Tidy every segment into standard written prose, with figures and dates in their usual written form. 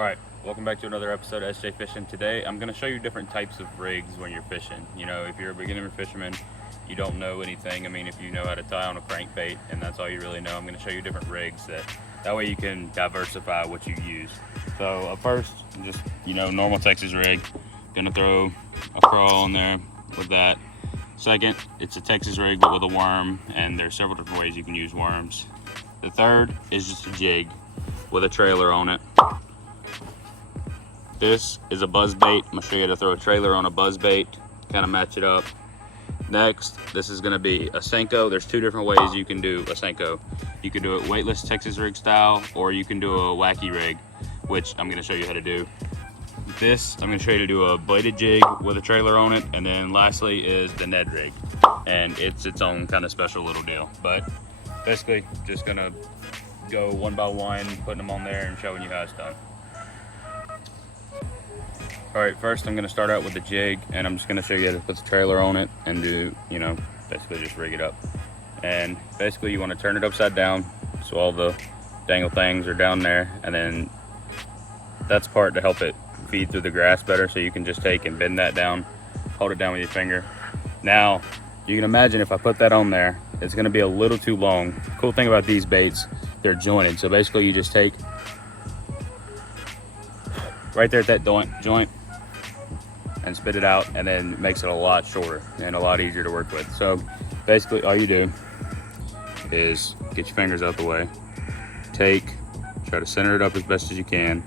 All right, welcome back to another episode of SJ Fishing. Today, I'm going to show you different types of rigs when you're fishing. You know, if you're a beginner fisherman, you don't know anything. I mean, if you know how to tie on a crankbait and that's all you really know, I'm going to show you different rigs that way you can diversify what you use. So first, just, normal Texas rig. Going to throw a crawl on there with that. Second, it's a Texas rig but with a worm, and there's several different ways you can use worms. The third is just a jig with a trailer on it. This is a buzz bait. I'm gonna show you how to throw a trailer on a buzz bait, kind of match it up. Next, this is gonna be a Senko. There's two different ways you can do a Senko. You can do it weightless Texas rig style, or you can do a wacky rig, which I'm gonna show you how to do. This, I'm gonna show you to do a bladed jig with a trailer on it, and then lastly is the Ned rig. And it's its own kind of special little deal. But basically, just gonna go one by one, putting them on there and showing you how it's done. All right, first I'm gonna start out with the jig, and I'm just gonna show you how to put the trailer on it and do, basically just rig it up. And basically you wanna turn it upside down so all the dangle things are down there, and then that's part to help it feed through the grass better, so you can just take and bend that down, hold it down with your finger. Now, you can imagine if I put that on there, it's gonna be a little too long. The cool thing about these baits, they're jointed. So basically you just take right there at that joint and spit it out, and then it makes it a lot shorter and a lot easier to work with. So basically all you do is get your fingers out the way, try to center it up as best as you can,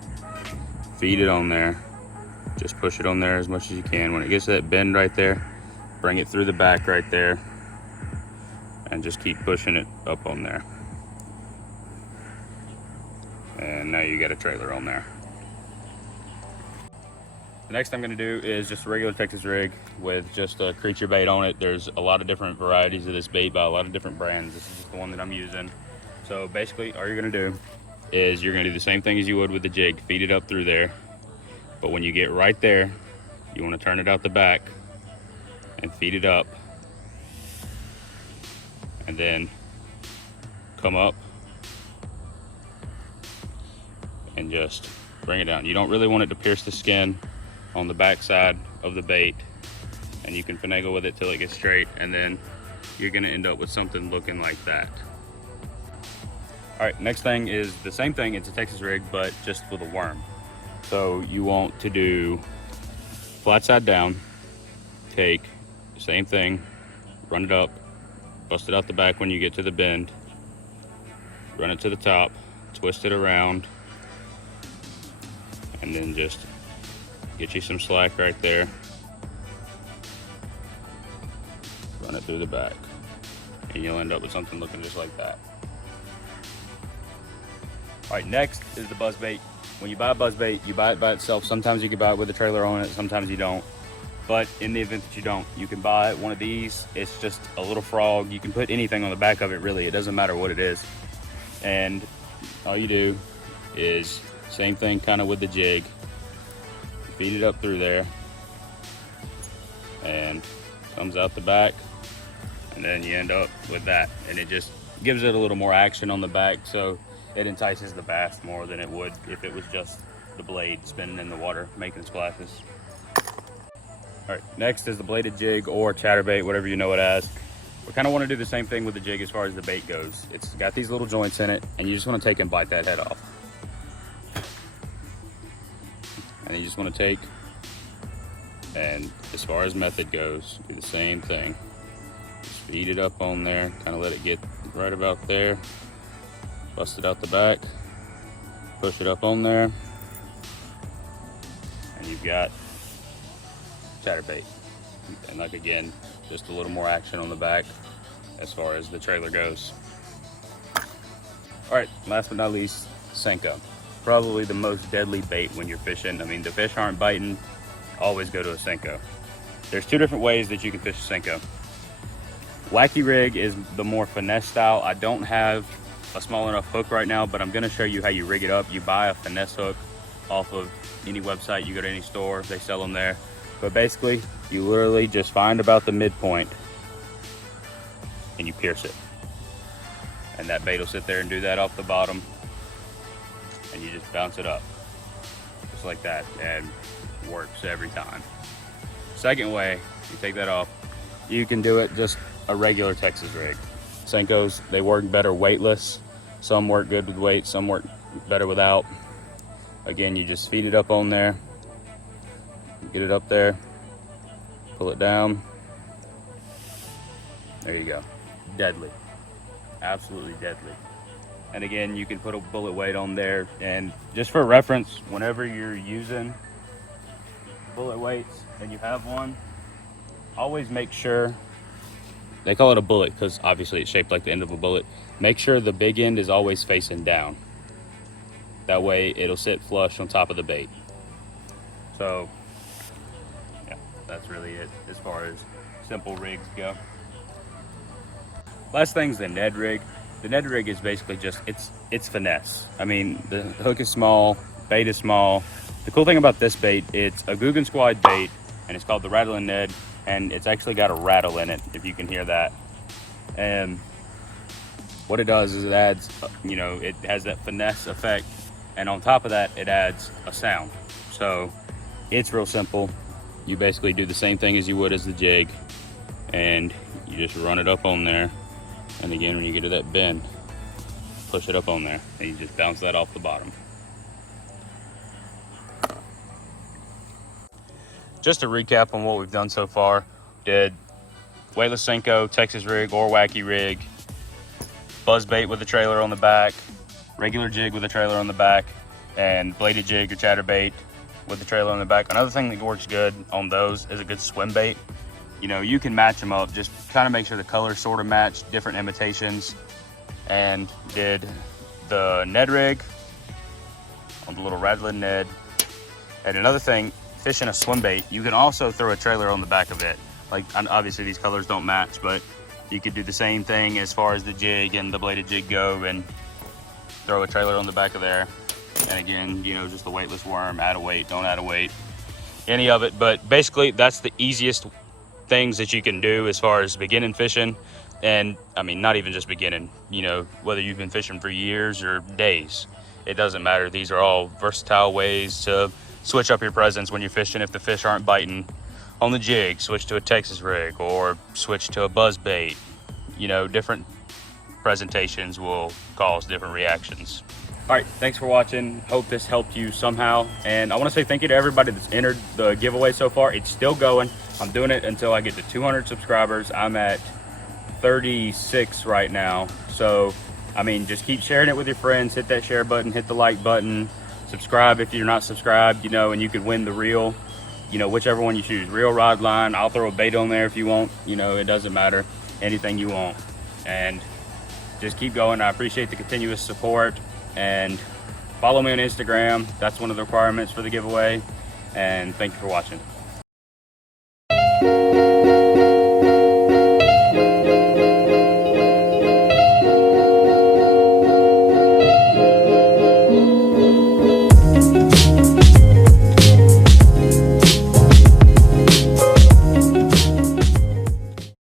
feed it on there, just push it on there as much as you can. When it gets to that bend right there, bring it through the back right there and just keep pushing it up on there. And now you got a trailer on there. The next I'm gonna do is just a regular Texas rig with just a creature bait on it. There's a lot of different varieties of this bait by a lot of different brands. This is just the one that I'm using. So basically all you're gonna do is you're gonna do the same thing as you would with the jig, feed it up through there. But when you get right there, you wanna turn it out the back and feed it up. And then come up and just bring it down. You don't really want it to pierce the skin on the back side of the bait, and you can finagle with it till it gets straight, and then you're gonna end up with something looking like that. All right, next thing is the same thing. It's a Texas rig, but just with a worm. So you want to do flat side down, take the same thing, run it up, bust it out the back when you get to the bend, run it to the top, twist it around, and then just get you some slack right there. Run it through the back, and you'll end up with something looking just like that. All right, next is the buzz bait. When you buy a buzz bait, you buy it by itself. Sometimes you can buy it with a trailer on it, sometimes you don't. But in the event that you don't, you can buy one of these. It's just a little frog. You can put anything on the back of it, really. It doesn't matter what it is. And all you do is same thing kind of with the jig. Feed it up through there, and comes out the back, and then you end up with that. And it just gives it a little more action on the back, so it entices the bass more than it would if it was just the blade spinning in the water, making splashes. All right, next is the bladed jig or chatterbait, whatever you know it as. We kind of want to do the same thing with the jig as far as the bait goes. It's got these little joints in it, and you just want to take and bite that head off. And you just want to take, and as far as method goes, do the same thing. Just feed it up on there, kind of let it get right about there. Bust it out the back, push it up on there, and you've got chatterbait. And like again, just a little more action on the back as far as the trailer goes. All right, last but not least, Senko. Probably the most deadly bait when you're fishing. I mean, the fish aren't biting, always go to a Senko. There's two different ways that you can fish a Senko. Wacky rig is the more finesse style. I don't have a small enough hook right now, but I'm gonna show you how you rig it up. You buy a finesse hook off of any website, you go to any store, they sell them there. But basically, you literally just find about the midpoint and you pierce it. And that bait will sit there and do that off the bottom, and you just bounce it up. just like that, and works every time. Second way, you take that off, you can do it just a regular Texas rig. Senkos, they work better weightless. Some work good with weight, some work better without. Again, you just feed it up on there, get it up there, pull it down. There you go. Deadly. Absolutely deadly. And again, you can put a bullet weight on there. And just for reference, whenever you're using bullet weights and you have one, always make sure, they call it a bullet because obviously it's shaped like the end of a bullet. Make sure the big end is always facing down. That way it'll sit flush on top of the bait. So yeah, that's really it as far as simple rigs go. Last thing's the Ned rig. The Ned rig is basically just, it's finesse. I mean, the hook is small, bait is small. The cool thing about this bait, it's a Guggen Squad bait, and it's called the Rattling Ned, and it's actually got a rattle in it, if you can hear that. And what it does is it adds, you know, it has that finesse effect, and on top of that, it adds a sound. So it's real simple. You basically do the same thing as you would as the jig, and you just run it up on there. And again, when you get to that bend, push it up on there, and you just bounce that off the bottom. Just to recap on what we've done so far, did weightless Senko, Texas rig or wacky rig, buzz bait with a trailer on the back, regular jig with a trailer on the back, and bladed jig or chatterbait with the trailer on the back. Another thing that works good on those is a good swim bait. You know, you can match them up, just kind of make sure the colors sort of match, different imitations. And did the Ned rig on the little Rattling Ned. And another thing, fishing a swim bait, you can also throw a trailer on the back of it. Like, obviously these colors don't match, but you could do the same thing as far as the jig and the bladed jig go, and throw a trailer on the back of there. And again, you know, just the weightless worm, add a weight, don't add a weight, any of it. But basically that's the easiest things that you can do as far as beginning fishing. And I mean, not even just beginning, you know, whether you've been fishing for years or days, it doesn't matter. These are all versatile ways to switch up your presence when you're fishing. If the fish aren't biting on the jig, switch to a Texas rig or switch to a buzz bait. You know, different presentations will cause different reactions. All right, thanks for watching. Hope this helped you somehow. And I want to say thank you to everybody that's entered the giveaway so far. It's still going. I'm doing it until I get to 200 subscribers. I'm at 36 right now. So, I mean, just keep sharing it with your friends. Hit that share button, hit the like button, subscribe if you're not subscribed, you know, and you could win the reel, you know, whichever one you choose. Reel, rod, line. I'll throw a bait on there if you want. You know, it doesn't matter. Anything you want. And just keep going. I appreciate the continuous support. And follow me on Instagram. That's one of the requirements for the giveaway. And thank you for watching.